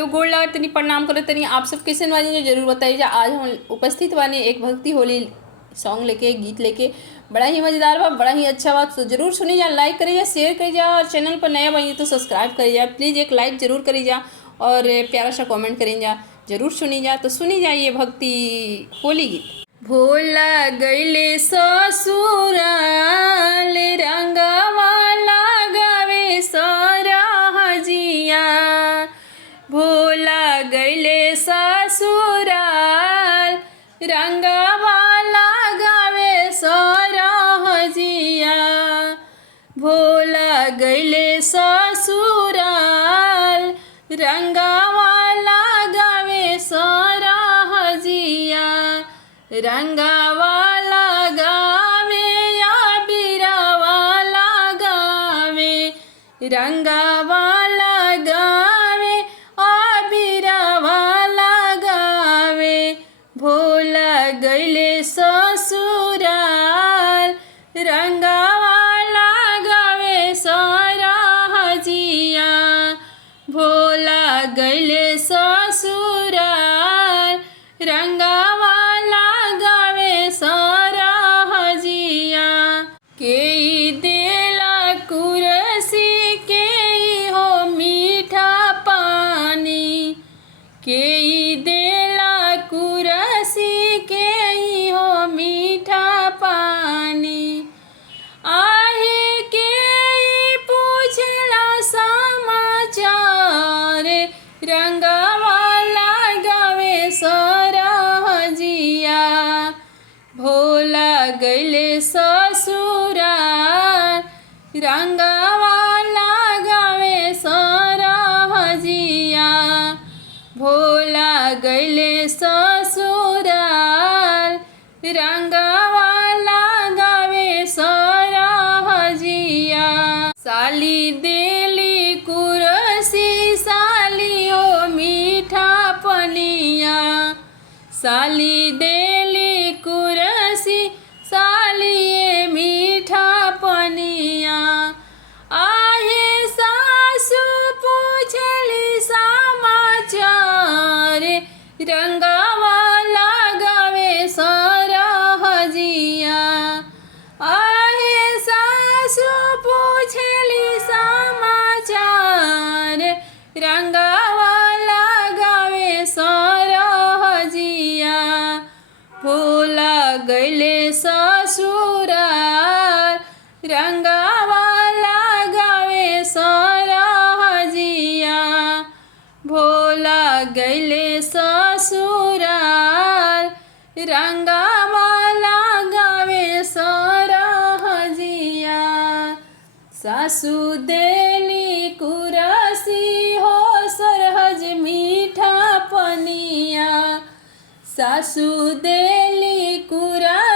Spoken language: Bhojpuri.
लोग गोड़ लागत तनी प्रणाम करत तनी। आप सब कैसन बानी जो जरूर बताइए। आज हम उपस्थित बानी एक भक्ति होली सॉन्ग लेके, गीत लेके। बड़ा ही मज़ेदार बा, बड़ा ही अच्छा बा, तो जरूर सुनी जा, लाइक करी जा, शेयर करी जा, और चैनल पर नया बनी तो सब्सक्राइब करी जा। प्लीज़ एक लाइक जरूर करी जा और प्यारा सा कमेंट करी जा। जरूर सुनी जा, तो सुनी जा ये भक्ति होली गीत। भोला गईले ससुराल रंगवा लगावे सरहजिया। भोला गईले ससुराल रंगवा लगावे सरहजिया। भोला गईले ससुराल रंगवा लगावे सरहजिया। रंगवा लगावे या बिरवा लगावे। रंगवा लगावे बिरवा लगावे। भोला गईले ससुराल रंगवा लगावे सरहजिया। भोला गईले ससुराल रंगवा लगावे सरहजिया। केई देला कुरसी, केई हो मीठा पानी। केई देला कुरसी, केई हो मीठा पानी। आहे केई पूछला समाचार, रंगवा लगावे सरहजिया। भोला गईले ससुराल रंगवा लगावे सरहजिया। भोला गईले ससुराल रंगवा लगावे सरहजिया। साली देली कुरसी, साली हो मीठा पनिया। साली देली कुरसी, साली ये मीठा पनिया। आहे सासु पूछली समाचार, रंगवा लगावे सरहजिया। आहे सासु पूछली समाचार, रंगवा लगावे सरहजिया। भोला गईले ससुराल रंगवा लगावे सरहजिया। भोला गईले ससुराल रंगवा लगावे सरहजिया। सासु देली कुरसी, हो सरहज मीठा पनिया। सासु देली कुरसी,